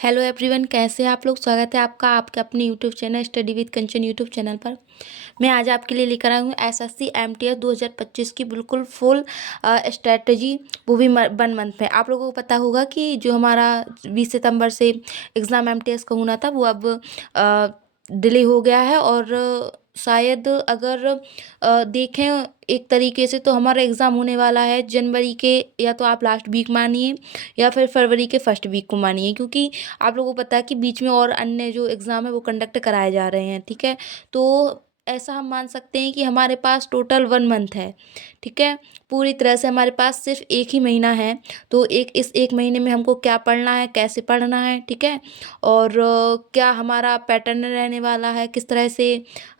Hello everyone, कैसे हैं आप लोग। स्वागत है आपका आपके अपने YouTube channel study with Kanchan YouTube channel पर। मैं आज आपके लिए लेकर आई हूँ एसएससी एमटीएस 2025 की बिल्कुल फुल स्ट्रेटजी, वो भी 1 मंथ में। आप लोगों को पता होगा कि जो हमारा 20 सितंबर से एग्ज़ाम एमटीएस का होना था वो अब डिले हो गया है। और शायद अगर देखें एक तरीके से तो हमारा एग्ज़ाम होने वाला है जनवरी के, या तो आप लास्ट वीक मानिए या फिर फरवरी के फर्स्ट वीक को मानिए, क्योंकि आप लोगों को पता है कि बीच में और अन्य जो एग्ज़ाम है वो कंडक्ट कराए जा रहे हैं। ठीक है, तो ऐसा हम मान सकते हैं कि हमारे पास टोटल 1 मंथ है। ठीक है, पूरी तरह से हमारे पास सिर्फ एक ही महीना है। तो इस एक महीने में हमको क्या पढ़ना है, कैसे पढ़ना है, ठीक है, और क्या हमारा पैटर्न रहने वाला है, किस तरह से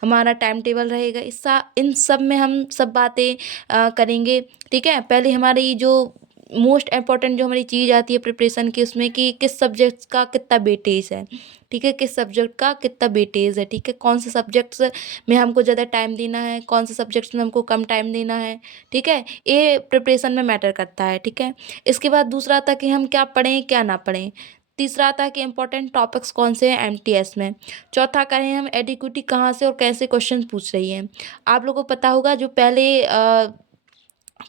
हमारा टाइम टेबल रहेगा, इन सब में हम सब बातें करेंगे। ठीक है, पहले हमारी जो मोस्ट इम्पॉर्टेंट जो हमारी चीज़ आती है प्रिपरेशन की, उसमें कि किस सब्जेक्ट्स का कितना वेटेज है। ठीक है, किस सब्जेक्ट का कितना वेटेज है। ठीक है, कौन से सब्जेक्ट्स में हमको ज़्यादा टाइम देना है, कौन से सब्जेक्ट्स में हमको कम टाइम देना है। ठीक है, ये प्रिपरेशन में मैटर करता है। ठीक है, इसके बाद दूसरा आता कि हम क्या पढ़ें क्या ना पढ़ें। तीसरा आता है कि इम्पोर्टेंट टॉपिक्स कौन से हैं एमटीएस में। चौथा करें हम एडिक्यूटी कहाँ से और कैसे क्वेश्चन पूछ रही है। आप लोगों को पता होगा जो पहले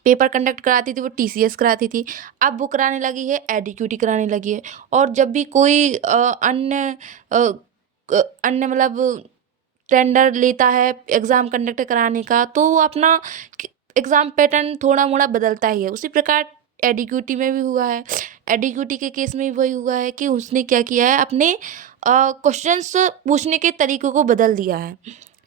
पेपर कंडक्ट कराती थी वो टीसीएस कराती थी, अब वो कराने लगी है एडीक्यूटी कराने लगी है। और जब भी कोई अन्य मतलब टेंडर लेता है एग्ज़ाम कंडक्ट कराने का, तो वो अपना एग्ज़ाम पैटर्न थोड़ा मोड़ा बदलता ही है। उसी प्रकार एडीक्यूटी में भी हुआ है। एडीक्यूटी के केस में भी वही हुआ है कि उसने क्या किया है, अपने क्वेश्चंस पूछने के तरीकों को बदल दिया है।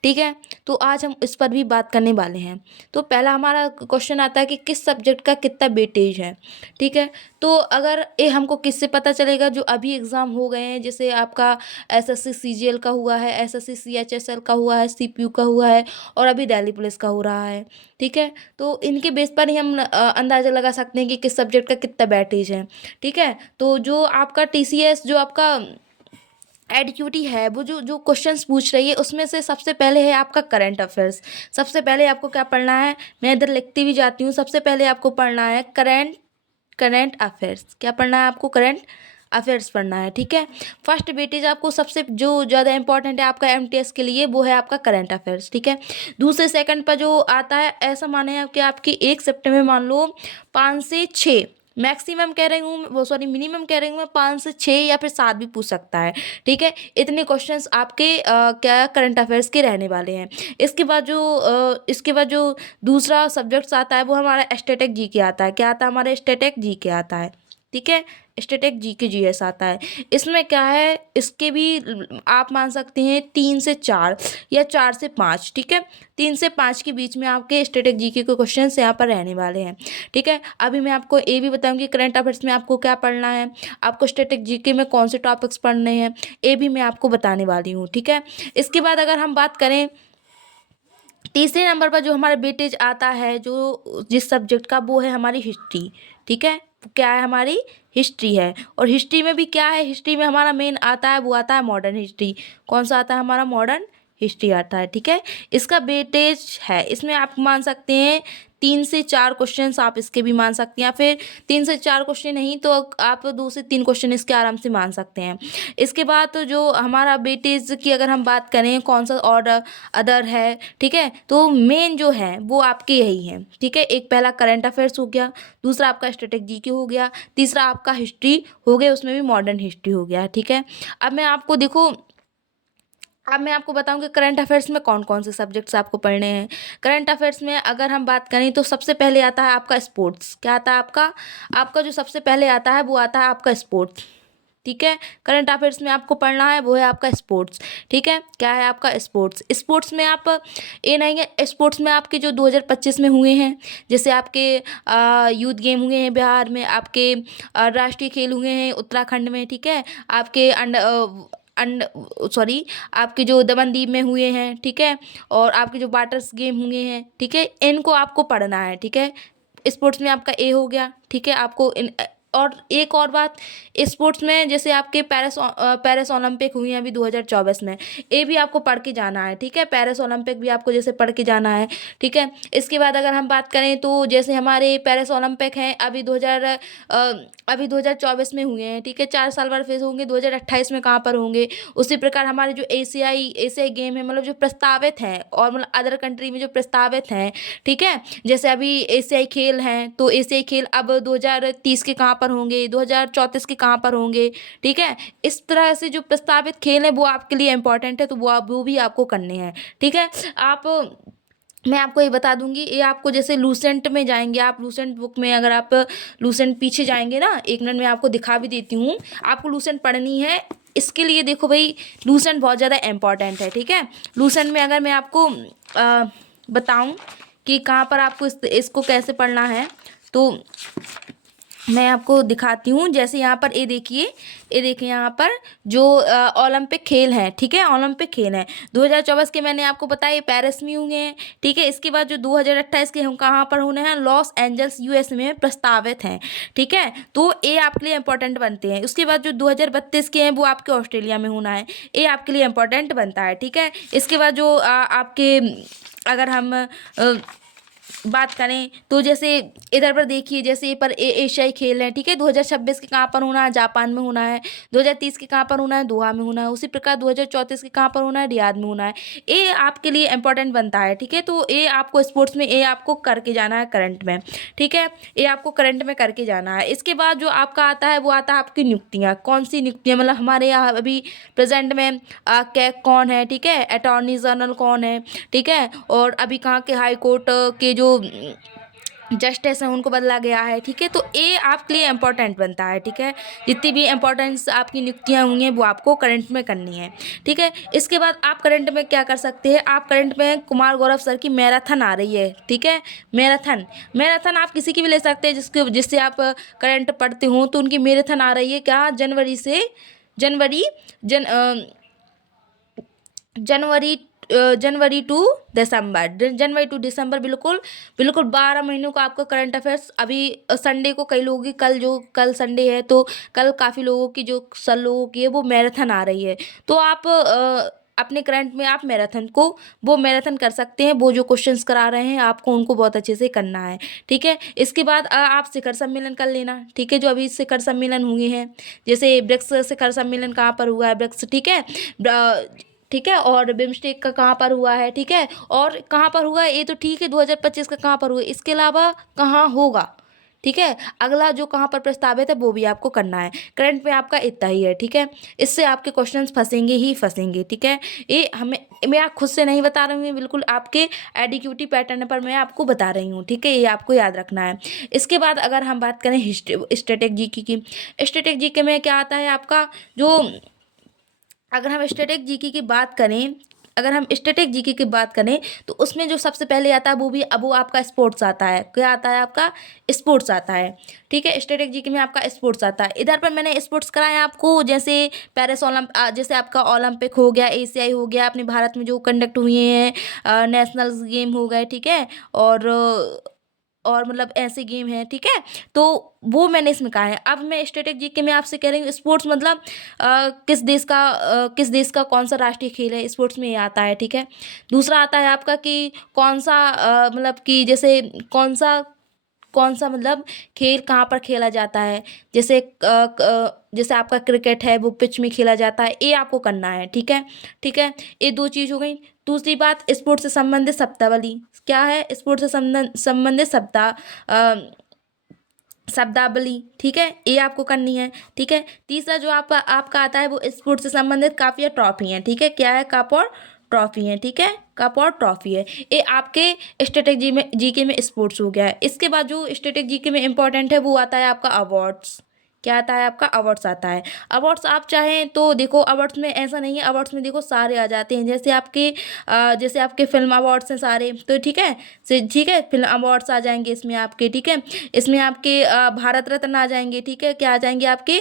ठीक है, तो आज हम इस पर भी बात करने वाले हैं। तो पहला हमारा क्वेश्चन आता है कि किस सब्जेक्ट का कितना वेटेज है। ठीक है, तो अगर ये हमको किससे पता चलेगा, जो अभी एग्ज़ाम हो गए हैं, जैसे आपका एसएससी सीजीएल का हुआ है, एसएससी सीएचएसएल का हुआ है, सीपीयू का हुआ है, और अभी दिल्ली पुलिस का हो रहा है। ठीक है, तो इनके बेस पर ही हम अंदाज़ा लगा सकते हैं कि किस सब्जेक्ट का कितना वेटेज है। ठीक है, तो जो आपका टीसीएस जो आपका एडीक्यूटी है, वो जो जो क्वेश्चंस पूछ रही है उसमें से सबसे पहले है आपका करंट अफेयर्स। सबसे पहले आपको क्या पढ़ना है, मैं इधर लिखती भी जाती हूँ। सबसे पहले आपको पढ़ना है करंट करंट अफेयर्स। क्या पढ़ना है आपको, करंट अफेयर्स पढ़ना है। ठीक है, फर्स्ट वेटेज आपको सबसे जो ज़्यादा इंपॉर्टेंट है आपका एमटीएस के लिए वो है आपका करंट अफेयर्स। ठीक है, दूसरे सेकंड पर जो आता है, ऐसा माने आप कि आपकी एक शिफ्ट में मान लो 5 से 6, मैक्सिमम कह रही हूँ वो, सॉरी मिनिमम कह रही हूँ मैं, 5 से 6 या फिर 7 भी पूछ सकता है। ठीक है, इतने क्वेश्चंस आपके क्या करंट अफेयर्स के रहने वाले हैं। इसके बाद जो दूसरा सब्जेक्ट्स आता है वो हमारा स्टैटिक जीके आता है। क्या आता है, हमारा स्टैटिक जीके आता है। ठीक है, स्टैटिक जीके जीएस आता है। इसमें क्या है, इसके भी आप मान सकते हैं 3 से 4 या 4 से 5। ठीक है, 3 से 5 के बीच में आपके स्टैटिक जीके के क्वेश्चन यहाँ पर रहने वाले हैं। ठीक है, अभी मैं आपको ये भी बताऊंगी करंट अफेयर्स में आपको क्या पढ़ना है, आपको स्टैटिक जीके में कौन से टॉपिक्स पढ़ने हैं, ये भी मैं आपको बताने वाली हूँ। ठीक है, इसके बाद अगर हम बात करें तीसरे नंबर पर जो हमारा वेटेज आता है जो जिस सब्जेक्ट का, वो है हमारी हिस्ट्री। ठीक है, क्या है, हमारी हिस्ट्री है। और हिस्ट्री में भी क्या है, हिस्ट्री में हमारा मेन आता है वो आता है मॉडर्न हिस्ट्री। कौन सा आता है, हमारा मॉडर्न हिस्ट्री आता है। ठीक है, इसका वेटेज है, इसमें आप मान सकते हैं 3 से 4 क्वेश्चंस आप इसके भी मान सकते हैं, या फिर 3 से 4 क्वेश्चन नहीं तो आप 2 से 3 क्वेश्चन इसके आराम से मान सकते हैं। इसके बाद तो जो हमारा वेटेज की अगर हम बात करें कौन सा ऑर्डर अदर है, ठीक है, तो मेन जो है वो आपके यही है। ठीक है, एक पहला करंट अफेयर्स हो गया, दूसरा आपका स्टैटिक जीके हो गया, तीसरा आपका हिस्ट्री हो गया, उसमें भी मॉडर्न हिस्ट्री हो गया। ठीक है, अब मैं आपको बताऊंगी करंट अफेयर्स में कौन कौन से सब्जेक्ट्स आपको पढ़ने हैं। करंट अफेयर्स में अगर हम बात करें तो सबसे पहले आता है आपका स्पोर्ट्स। क्या आता है आपका, आपका जो सबसे पहले आता है वो आता है आपका स्पोर्ट्स। ठीक है, करंट अफेयर्स में आपको पढ़ना है वो है आपका स्पोर्ट्स। ठीक है, क्या है आपका स्पोर्ट्स। स्पोर्ट्स में आप ये नहीं है, स्पोर्ट्स में आपके जो 2025 में हुए हैं, जैसे आपके यूथ गेम हुए हैं बिहार में, आपके राष्ट्रीय खेल हुए हैं उत्तराखंड में। ठीक है, आपके अंड सॉरी आपके जो दमनदीप में हुए हैं। ठीक है, और आपके जो वाटर्स गेम हुए हैं। ठीक है, इनको आपको पढ़ना है। ठीक है, स्पोर्ट्स में आपका ए हो गया। ठीक है, आपको और एक और बात, स्पोर्ट्स में जैसे आपके पेरिस ओलंपिक हुई हैं अभी 2024 में, ये भी आपको पढ़ के जाना है, ठीक है। पेरिस ओलंपिक भी आपको जैसे पढ़ के जाना है, ठीक है। इसके बाद अगर हम बात करें तो जैसे हमारे पेरिस ओलंपिक हैं अभी 2024 में हुए हैं, ठीक है। 4 साल बाद फिर होंगे 2028 में कहाँ पर होंगे। उसी प्रकार हमारे जो एशियाई गेम है, मतलब जो प्रस्तावित हैं और मतलब अदर कंट्री में जो प्रस्तावित हैं, ठीक है। जैसे अभी एशियाई खेल हैं, तो एशियाई खेल अब 2030 के कहाँ पर होंगे, 2034 के कहाँ पर होंगे, ठीक है। इस तरह से जो प्रस्तावित खेल है वो आपके लिए इम्पोर्टेंट है, तो वो भी आपको करने हैं, ठीक है। मैं आपको ये बता दूंगी, ये आपको जैसे लूसेंट में जाएंगे आप, लूसेंट बुक में अगर आप लूसेंट पीछे जाएंगे ना, एक मिनट में आपको दिखा भी देती हूँ। आपको लूसेंट पढ़नी है, इसके लिए देखो भाई, लूसेंट बहुत ज़्यादा इम्पॉर्टेंट है, ठीक है। लूसेंट में अगर मैं आपको बताऊं कि कहाँ पर आपको इसको कैसे पढ़ना है, तो मैं आपको दिखाती हूँ। जैसे यहाँ पर ये देखिए यहाँ पर जो ओलंपिक खेल हैं, ठीक है। ओलंपिक खेल हैं 2024 के, मैंने आपको बताया पेरिस में हुए हैं, ठीक है। इसके बाद जो 2028 के हम कहाँ पर होने हैं, लॉस एंजल्स यूएस में प्रस्तावित हैं, ठीक है। तो ये आपके लिए इंपॉर्टेंट बनते हैं। उसके बाद जो 2032 के हैं वो आपके ऑस्ट्रेलिया में होना है, ये आपके लिए इंपॉर्टेंट बनता है, ठीक है। इसके बाद जो आपके अगर हम बात करें तो जैसे इधर पर देखिए, जैसे ये पर एशियाई खेल हैं, ठीक है। 2026 के कहाँ पर होना है, जापान में होना है। 2030 के कहाँ पर होना है, दोहा में होना है। उसी प्रकार 2034 के कहाँ पर होना है, रियाद में होना है। ये आपके लिए इंपॉर्टेंट बनता है, ठीक है। तो ये आपको स्पोर्ट्स में ये आपको करके जाना है करंट में, ठीक है। ये आपको करंट में करके जाना है। इसके बाद जो आपका आता है वो आता है आपकी नियुक्तियाँ। कौन सी नियुक्तियाँ, मतलब हमारे यहाँ अभी प्रेजेंट में कैग कौन है, ठीक है, अटॉर्नी जनरल कौन है, ठीक है। और अभी कहाँ के हाई कोर्ट के जो जस्टिस हैं उनको बदला गया है, ठीक है। तो ये आपके लिए इम्पोर्टेंट बनता है, ठीक है। जितनी भी इम्पोर्टेंस आपकी नियुक्तियाँ हुई हैं वो आपको करंट में करनी है, ठीक है। इसके बाद आप करंट में क्या कर सकते हैं, आप करंट में कुमार गौरव सर की मैराथन आ रही है, ठीक है। मैराथन आप किसी की भी ले सकते हैं जिससे आप करंट पढ़ते हो, तो उनकी मैराथन आ रही है क्या, जनवरी जन जनवरी जनवरी टू दिसंबर, बिल्कुल बिल्कुल 12 महीनों का आपका करंट अफेयर्स। अभी संडे को कई लोगों की, कल संडे है तो कल काफ़ी लोगों की, जो सब लोगों की है वो मैराथन आ रही है। तो आप अपने करंट में आप वो मैराथन कर सकते हैं। वो जो क्वेश्चंस करा रहे हैं आपको उनको बहुत अच्छे से करना है, ठीक है। इसके बाद आप शिखर सम्मेलन कर लेना, ठीक है। जो अभी शिखर सम्मेलन हुए हैं, जैसे ब्रिक्स शिखर सम्मेलन कहाँ पर हुआ है, ब्रिक्स, ठीक है, ठीक है। और बिम्स्टेक का कहाँ पर हुआ है, ठीक है। और कहाँ पर हुआ है ये तो ठीक है, 2025 का कहाँ पर हुआ है, इसके अलावा कहाँ होगा, ठीक है। अगला जो कहाँ पर प्रस्तावित है वो भी आपको करना है। करंट में आपका इतना ही है, ठीक है। इससे आपके क्वेश्चंस फंसेंगे ही फंसेंगे, ठीक है। ये मैं आप खुद से नहीं बता रही हूँ, बिल्कुल आपके एडिक्यूटी पैटर्न पर मैं आपको बता रही हूँ, ठीक है। ये आपको याद रखना है। इसके बाद अगर हम बात करें स्टैटिक जीके की, स्टैटिक जीके में क्या आता है आपका, जो अगर हम स्टैटिक जीके की बात करें अगर हम स्टैटिक जीके की बात करें तो उसमें जो सबसे पहले आता है वो आपका स्पोर्ट्स आता है। क्या आता है आपका, स्पोर्ट्स आता है, ठीक है। स्टैटिक जीके में आपका स्पोर्ट्स आता है। इधर पर मैंने स्पोर्ट्स कराया आपको, जैसे जैसे आपका ओलंपिक हो गया, एशियाई हो गया, अपने भारत में जो कंडक्ट हुए हैं, नेशनल गेम हो गए, ठीक है। और मतलब ऐसे गेम हैं, ठीक है। तो वो मैंने इसमें कहा है। अब मैं स्टैटिक जीके में आपसे कह रही हूँ, स्पोर्ट्स मतलब किस देश का कौन सा राष्ट्रीय खेल है, स्पोर्ट्स में ये आता है, ठीक है। दूसरा आता है आपका कि कौन सा मतलब कि जैसे कौन सा मतलब खेल कहाँ पर खेला जाता है। जैसे आपका क्रिकेट है वो पिच में खेला जाता है, ये आपको करना है, ठीक है, ठीक है। ये 2 चीज़ हो गई। दूसरी बात, स्पोर्ट्स से संबंधित शब्दावली क्या है, स्पोर्ट्स से संबंधित शब्दावली, ठीक है, ये आपको करनी है, ठीक है। तीसरा जो आपका आता है वो स्पोर्ट्स से संबंधित कप या ट्रॉफी है, ठीक है। क्या है, कप और ट्रॉफी है, ठीक है, कप और ट्रॉफी है। ये आपके स्टैटिक जीके में स्पोर्ट्स हो गया है। इसके बाद जो स्टैटिक जीके में इंपॉर्टेंट है वो आता है आपका अवार्ड्स। क्या आता है आपका, अवार्ड्स आता है। अवार्ड्स आप चाहें तो देखो, अवार्ड्स में ऐसा नहीं है, अवार्ड्स में देखो सारे आ जाते हैं। जैसे आपके फिल्म अवार्ड्स हैं सारे, तो ठीक है, ठीक है, फिल्म अवार्ड्स आ जाएंगे इसमें आपके, ठीक है। इसमें आपके भारत रत्न आ जाएंगे, ठीक है। क्या आ जाएंगे आपके,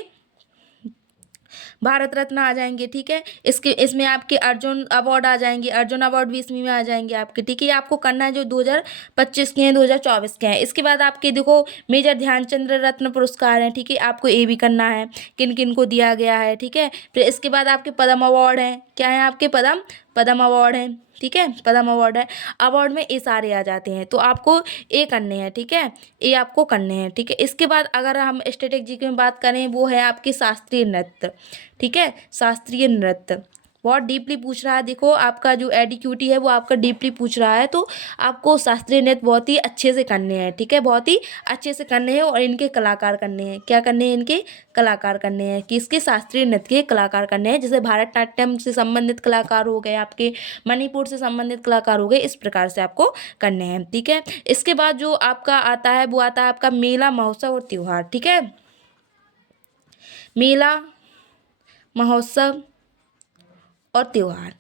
भारत रत्न आ जाएंगे, ठीक है। इसमें आपके अर्जुन अवार्ड आ जाएंगे, अर्जुन अवार्ड भी इसमें आ जाएंगे आपके, ठीक है। ये आपको करना है जो 2025 के हैं, 2024 के हैं। इसके बाद आपके देखो मेजर ध्यानचंद रत्न पुरस्कार हैं, ठीक है, आपको ये भी करना है किन किन को दिया गया है, ठीक है। फिर इसके बाद आपके पद्म अवार्ड हैं, क्या है आपके पद्म पद्म अवार्ड हैं, ठीक है, पद्म अवार्ड है। अवार्ड में ये सारे आ जाते हैं, तो आपको ये करने हैं, ठीक है, ये आपको करने हैं, ठीक है। इसके बाद अगर हम स्टैटिक जीके में बात करें, वो है आपके शास्त्रीय नृत्य, ठीक है, शास्त्रीय नृत्य बहुत डीपली पूछ रहा है। देखो आपका जो एडीक्यूटी है वो आपका डीपली पूछ रहा है, तो आपको शास्त्रीय नृत्य बहुत ही अच्छे से करने हैं, ठीक है, बहुत ही अच्छे से करने हैं। और इनके कलाकार करने हैं, क्या करने हैं, इनके कलाकार करने हैं, किसके शास्त्रीय नृत्य के कलाकार करने हैं। जैसे भारतनाट्यम से संबंधित कलाकार हो गए आपके, मणिपुर से संबंधित कलाकार हो गए, इस प्रकार से आपको करने हैं, ठीक है। इसके बाद जो आपका आता है वो आता है आपका मेला महोत्सव और त्योहार, ठीक है, मेला महोत्सव और त्योहार,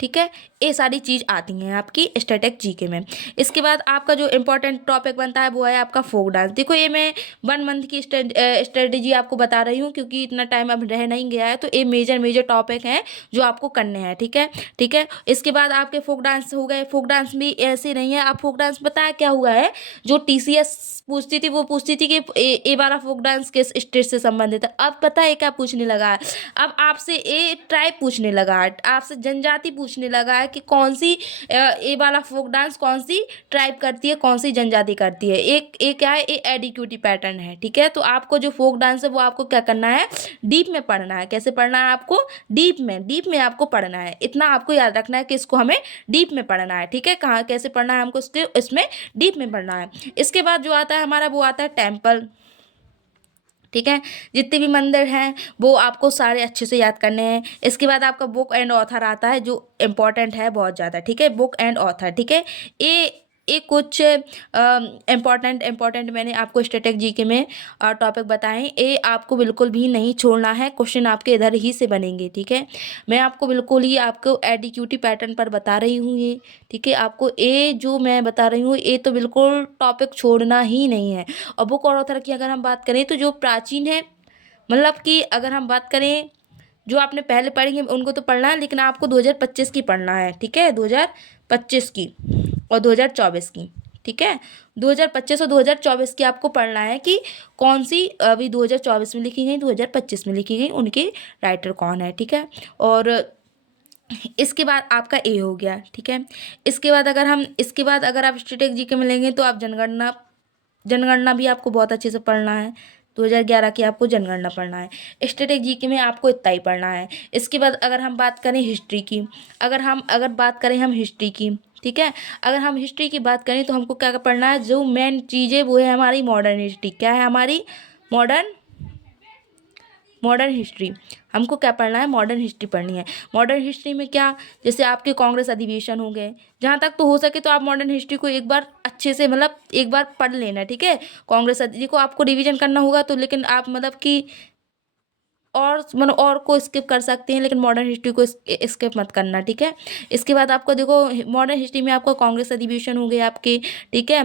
ठीक है। ये सारी चीज़ आती हैं आपकी स्टैटिक जीके में। इसके बाद आपका जो इम्पोर्टेंट टॉपिक बनता है वो है आपका फोक डांस। देखो ये मैं 1 मंथ की स्ट्रेटेजी आपको बता रही हूँ, क्योंकि इतना टाइम अब रह नहीं गया है, तो ये मेजर मेजर टॉपिक हैं जो आपको करने हैं, ठीक है, ठीक है। इसके बाद आपके फोक डांस हो गए। फोक डांस भी ऐसे नहीं है, आप फोक डांस बताया क्या हुआ है, जो TCS पूछती थी वो पूछती थी कि ये वाला फोक डांस किस स्टेट से संबंधित है। अब पता है क्या पूछने लगा है, अब आपसे ये ट्राइब पूछने लगा है, आपसे जनजाति पूछने लगा है कि कौन सी ये वाला फोक डांस कौन सी ट्राइब करती है, कौन सी जनजाति करती है। एक क्या है, ये एडिक्यूटी पैटर्न है, ठीक है। तो आपको जो फोक डांस है वो आपको क्या करना है, डीप में पढ़ना है। कैसे पढ़ना है आपको, डीप में आपको पढ़ना है। इतना आपको याद रखना है कि इसको हमें डीप में पढ़ना है, ठीक है। कहाँ कैसे पढ़ना है हमको, इसमें डीप में पढ़ना है। इसके बाद जो आता है हमारा वो आता है टेम्पल, ठीक है। जितने भी मंदिर हैं वो आपको सारे अच्छे से याद करने हैं। इसके बाद आपका बुक एंड ऑथर आता है, जो इम्पोर्टेंट है बहुत ज़्यादा, ठीक है, बुक एंड ऑथर, ठीक है। ये कुछ इम्पोर्टेंट मैंने आपको स्टैटिक जीके में टॉपिक बताए। ये आपको बिल्कुल भी नहीं छोड़ना है, क्वेश्चन आपके इधर ही से बनेंगे, ठीक है। मैं आपको बिल्कुल ही आपको एडीक्यूटी पैटर्न पर बता रही हूँ ये, ठीक है। आपको ये जो मैं बता रही हूँ ये तो बिल्कुल टॉपिक छोड़ना ही नहीं है। और बुक और ऑथर की अगर हम बात करें तो जो प्राचीन है, मतलब कि अगर हम बात करें जो आपने पहले पढ़ी है उनको तो पढ़ना है, लेकिन आपको 2025 की पढ़ना है, ठीक है, 2025 की और 2024 की, ठीक है। 2025 और 2024 की आपको पढ़ना है कि कौन सी अभी 2024 में लिखी गई, 2025 में लिखी गई, उनके राइटर कौन है, ठीक है। और इसके बाद आपका ए हो गया, ठीक है। इसके बाद अगर आप स्टैटिक जीके में लेंगे तो आप जनगणना भी आपको बहुत अच्छे से पढ़ना है। 2011 की आपको जनगणना पढ़ना है। स्टैटिक जीके में आपको इतना ही पढ़ना है। इसके बाद अगर हम बात करें हिस्ट्री की, अगर बात करें हम हिस्ट्री की, ठीक है, अगर हम हिस्ट्री की बात करें तो हमको क्या क्या पढ़ना है, जो मेन चीज़ है वो है हमारी मॉडर्न हिस्ट्री। क्या है हमारी मॉडर्न हिस्ट्री। हमको क्या पढ़ना है, मॉडर्न हिस्ट्री पढ़नी है। मॉडर्न हिस्ट्री में क्या, जैसे आपके कांग्रेस अधिवेशन हो गए, जहाँ तक तो हो सके तो आप मॉडर्न हिस्ट्री को एक बार अच्छे से मतलब एक बार पढ़ लेना, ठीक है। कांग्रेस को आपको रिवीजन करना होगा तो, लेकिन आप मतलब कि और को स्किप कर सकते हैं, लेकिन मॉडर्न हिस्ट्री को स्किप मत करना, ठीक है। इसके बाद आपको देखो मॉडर्न हिस्ट्री में आपका कांग्रेस अधिवेशन हो गए आपके, ठीक है,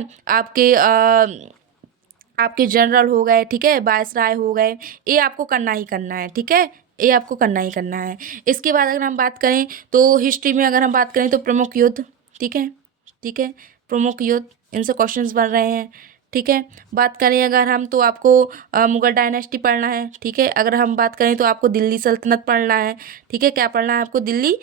आपके जनरल हो गए, ठीक है, वायसराय हो गए, ये आपको करना ही करना है, ठीक है, ये आपको करना ही करना है। इसके बाद अगर हम बात करें तो हिस्ट्री में अगर हम बात करें तो प्रमुख युद्ध, ठीक है, ठीक है, प्रमुख युद्ध, इनसे क्वेश्चंस बन रहे हैं, ठीक है। बात करें अगर हम तो आपको मुगल डायनेस्टी पढ़ना है, ठीक है। अगर हम बात करें तो आपको दिल्ली सल्तनत पढ़ना है, ठीक है। क्या पढ़ना है आपको, दिल्ली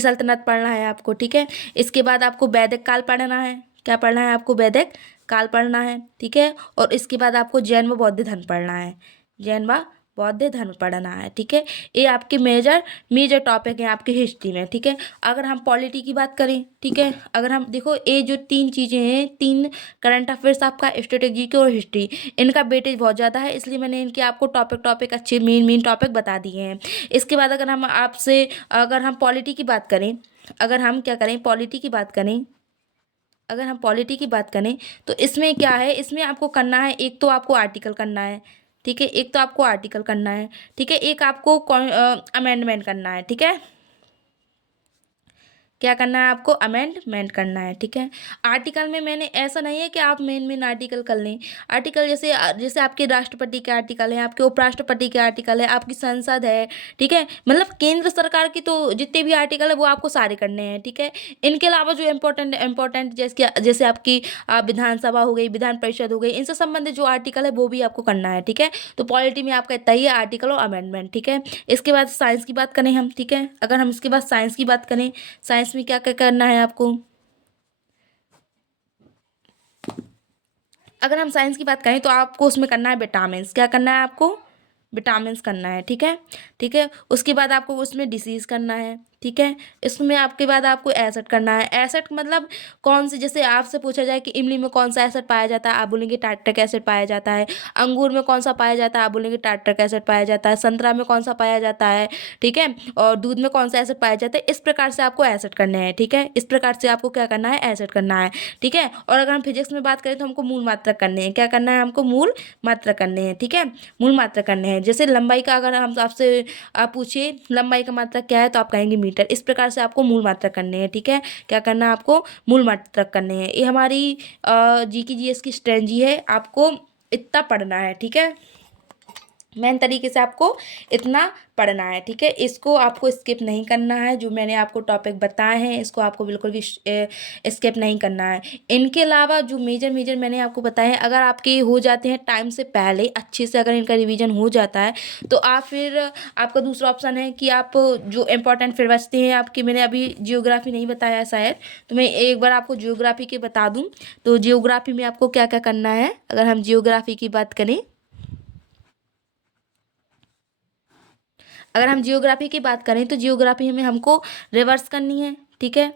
सल्तनत पढ़ना है आपको, ठीक है। इसके बाद आपको वैदिक काल पढ़ना है। क्या पढ़ना है आपको, वैदिक काल पढ़ना है, ठीक है। और इसके बाद आपको जैन व बौद्ध धर्म पढ़ना है, जैन व बौद्ध धर्म पढ़ना है, ठीक है। ये आपके मेजर टॉपिक हैं आपकी हिस्ट्री में, ठीक है। अगर हम पॉलिटी की बात करें, ठीक है, अगर हम देखो ये जो 3 चीज़ें हैं, 3 करंट अफेयर्स आपका स्ट्रेटेजी के और हिस्ट्री, इनका वेटेज बहुत ज़्यादा है, इसलिए मैंने इनके आपको टॉपिक अच्छे मेन टॉपिक बता दिए हैं। इसके बाद अगर हम पॉलिटी की बात करें, अगर हम क्या करें पॉलिटी की बात करें, अगर हम पॉलिटी की बात करें तो इसमें क्या है, इसमें आपको करना है, एक तो आपको आर्टिकल करना है, ठीक है, एक तो आपको आर्टिकल करना है, ठीक है, एक आपको अमेंडमेंट करना है, ठीक है, क्या करना है आपको, अमेंडमेंट करना है। ठीक है, आर्टिकल में मैंने ऐसा नहीं है कि आप मेन आर्टिकल कर लें। आर्टिकल जैसे जैसे आपके राष्ट्रपति के आर्टिकल है, आपके उपराष्ट्रपति के आर्टिकल है, आपकी संसद है। ठीक है, मतलब केंद्र सरकार की तो जितने भी आर्टिकल है वो आपको सारे करने हैं। ठीक है, इनके अलावा जो इम्पोर्टेंट जैसे जैसे आपकी विधानसभा हो गई, विधान परिषद हो गई, इनसे संबंधित जो आर्टिकल है वो भी आपको करना है। ठीक है, तो पॉलिटी में आपका इतना ही है, आर्टिकल और अमेंडमेंट। ठीक है, इसके बाद साइंस की बात करें हम। ठीक है, अगर हम इसके बाद साइंस की बात करें, साइंस में क्या क्या करना है आपको। अगर हम साइंस की बात करें तो आपको उसमें करना है विटामिन्स। क्या करना है आपको, विटामिन्स करना है। ठीक है, ठीक है, उसके बाद आपको उसमें डिसीज़ करना है। ठीक है, इसमें आपके बाद आपको एसिड करना है। एसिड मतलब कौन सी, जैसे आपसे पूछा जाए कि इमली में कौन सा एसिड पाया जाता है, आप बोलेंगे टार्ट्रिक एसिड पाया जाता है। अंगूर में कौन सा पाया जाता है, आप बोलेंगे टार्ट्रिक एसिड पाया जाता है। संतरा में कौन सा पाया जाता है। ठीक है, और दूध में कौन सा एसिड पाया जाता है। इस प्रकार से आपको एसिड करने हैं। ठीक है, इस प्रकार से आपको क्या करना है, एसिड करना है। ठीक है, और अगर हम फिजिक्स में बात करें तो हमको मूल मात्रक करने हैं। क्या करना है हमको, मूल मात्रक करने हैं। ठीक है, मूल मात्रक करने हैं। जैसे लंबाई का अगर हम आपसे आप पूछिए लंबाई का मात्रक क्या है, तो आप कहेंगे मीटर। इस प्रकार से आपको मूल मात्रक करने हैं। ठीक है, क्या करना है आपको, मूल मात्रक करने हैं। ये हमारी जी की जीएस की स्ट्रेटजी है, आपको इतना पढ़ना है। ठीक है, मेन तरीके से आपको इतना पढ़ना है। ठीक है, इसको आपको स्किप नहीं करना है। जो मैंने आपको टॉपिक बताए हैं इसको आपको बिल्कुल भी स्किप नहीं करना है। इनके अलावा जो मेजर मैंने आपको बताए हैं, अगर आपके हो जाते हैं टाइम से पहले अच्छे से, अगर इनका रिवीजन हो जाता है तो आप फिर आपका दूसरा ऑप्शन है कि आप जो इम्पोर्टेंट फिर बचते हैं आपके, मैंने अभी जियोग्राफी नहीं बताया शायद, तो मैं एक बार आपको जियोग्राफी के बता दूँ। तो जियोग्राफी में आपको क्या क्या करना है, अगर हम जियोग्राफी की बात करें, अगर हम जियोग्राफी की बात करें तो जियोग्राफी में हमको रिवर्स करनी है। ठीक है,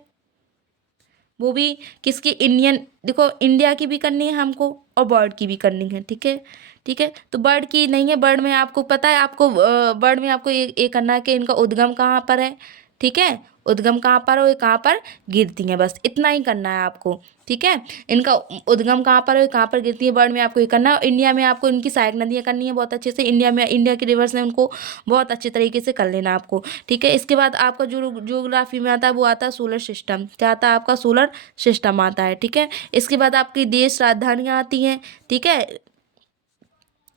वो भी किसकी, इंडियन, देखो इंडिया की भी करनी है हमको और बर्ड की भी करनी है। ठीक है, ठीक है, तो बर्ड की नहीं है, बर्ड में आपको पता है, आपको बर्ड में आपको ये करना है कि इनका उद्गम कहाँ पर है। ठीक है, उद्गम कहाँ पर है, ये कहाँ पर गिरती हैं, बस इतना ही करना है आपको। ठीक है, इनका उद्गम कहाँ पर है, कहाँ पर गिरती है, बर्ड में आपको ये करना है। और इंडिया में आपको इनकी सहायक नदियाँ करनी है बहुत अच्छे से। इंडिया में इंडिया के रिवर्स हैं उनको बहुत अच्छे तरीके से कर लेना आपको। ठीक है, इसके बाद आपका जो ज्योग्राफी में आता है वो आता है सोलर सिस्टम। क्या आता है आपका, सोलर सिस्टम आता है। ठीक है, इसके बाद आपकी देश राजधानियाँ आती हैं। ठीक है,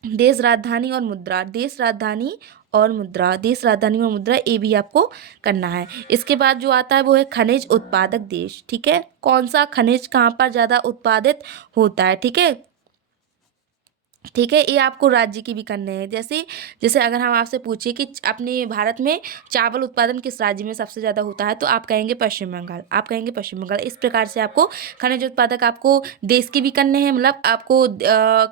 देश राजधानी और मुद्रा, देश राजधानी और मुद्रा, देश राजधानी और मुद्रा, ये भी आपको करना है। इसके बाद जो आता है वो है खनिज उत्पादक देश। ठीक है, कौन सा खनिज कहाँ पर ज़्यादा उत्पादित होता है। ठीक है, ठीक है, ये आपको राज्य की भी करने हैं। जैसे जैसे अगर हम आपसे पूछे कि अपने भारत में चावल उत्पादन किस राज्य में सबसे ज़्यादा होता है, तो आप कहेंगे पश्चिम बंगाल, आप कहेंगे पश्चिम बंगाल। इस प्रकार से आपको खनिज उत्पादक आपको देश की भी करने हैं, मतलब आपको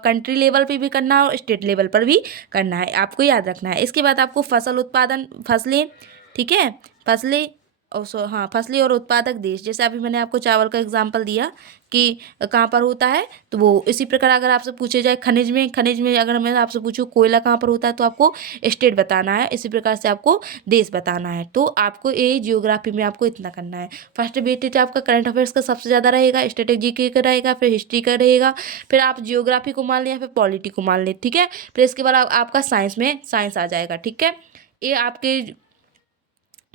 कंट्री लेवल पे भी करना है और स्टेट लेवल पर भी करना है, आपको याद रखना है। इसके बाद आपको फसल उत्पादन, फसलें। ठीक है, फसलें और हाँ, फसलें और उत्पादक देश, जैसे अभी मैंने आपको चावल का एग्जांपल दिया कि कहाँ पर होता है, तो वो इसी प्रकार अगर आपसे पूछे जाए खनिज में अगर मैं आपसे पूछूँ कोयला कहाँ पर होता है, तो आपको स्टेट बताना है। इसी प्रकार से आपको देश बताना है। तो आपको ये जियोग्राफी में आपको इतना करना है। फर्स्ट वेटेज आपका करंट अफेयर्स का सबसे ज़्यादा रहेगा, स्ट्रेटेजी का रहेगा, फिर हिस्ट्री का रहेगा, फिर आप जियोग्राफी को मान लें या फिर पॉलिटी को मान लें। ठीक है, फिर इसके बाद आपका साइंस में साइंस आ जाएगा। ठीक है, ये आपके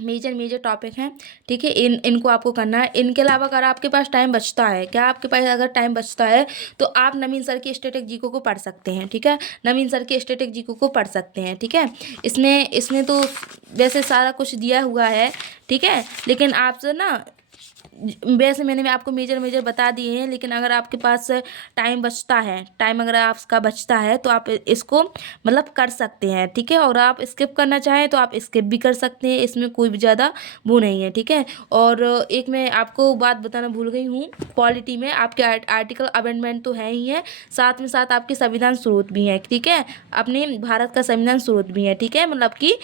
मेजर टॉपिक हैं। ठीक है, इनको आपको करना है। इनके अलावा अगर आपके पास टाइम बचता है, क्या आपके पास अगर टाइम बचता है तो आप नवीन सर की स्टैटिक जीको को पढ़ सकते हैं। ठीक है, नवीन सर की स्टैटिक जीको को पढ़ सकते हैं। ठीक है, इसमें तो वैसे सारा कुछ दिया हुआ है। ठीक है, लेकिन आपसे ना, वैसे मैंने आपको मेजर बता दिए हैं, लेकिन अगर आपके पास टाइम बचता है, टाइम अगर आपका बचता है तो आप इसको मतलब कर सकते हैं। ठीक है, और आप स्किप करना चाहें तो आप स्किप भी कर सकते हैं, इसमें कोई भी ज़्यादा वो नहीं है। ठीक है, और एक मैं आपको बात बताना भूल गई हूँ, पॉलिटी में आपके आर्टिकल अमेंडमेंट तो है ही है, साथ में साथ आपके संविधान स्रोत भी हैं। ठीक है, अपने भारत का संविधान स्रोत भी है। ठीक है, मतलब कि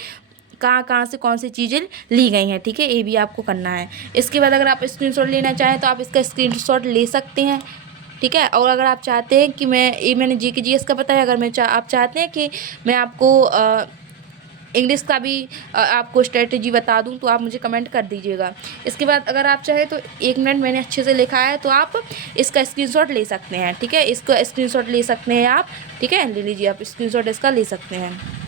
कहाँ कहाँ से कौन सी चीज़ें ली गई हैं। ठीक है, ये भी आपको करना है। इसके बाद अगर आप स्क्रीनशॉट लेना चाहें तो आप इसका स्क्रीनशॉट ले सकते हैं। ठीक है, और अगर आप चाहते हैं कि मैंने जी के जी एस का बताया, अगर आप चाहते हैं कि मैं आपको इंग्लिश का भी आपको स्ट्रेटजी बता दूं तो आप मुझे कमेंट कर दीजिएगा। इसके बाद अगर आप चाहें तो 1 मिनट मैंने अच्छे से लिखा है, तो आप इसका स्क्रीनशॉट ले सकते हैं। ठीक है, इसका स्क्रीनशॉट ले सकते हैं आप। ठीक है, ले लीजिए, आप स्क्रीनशॉट इसका ले सकते हैं।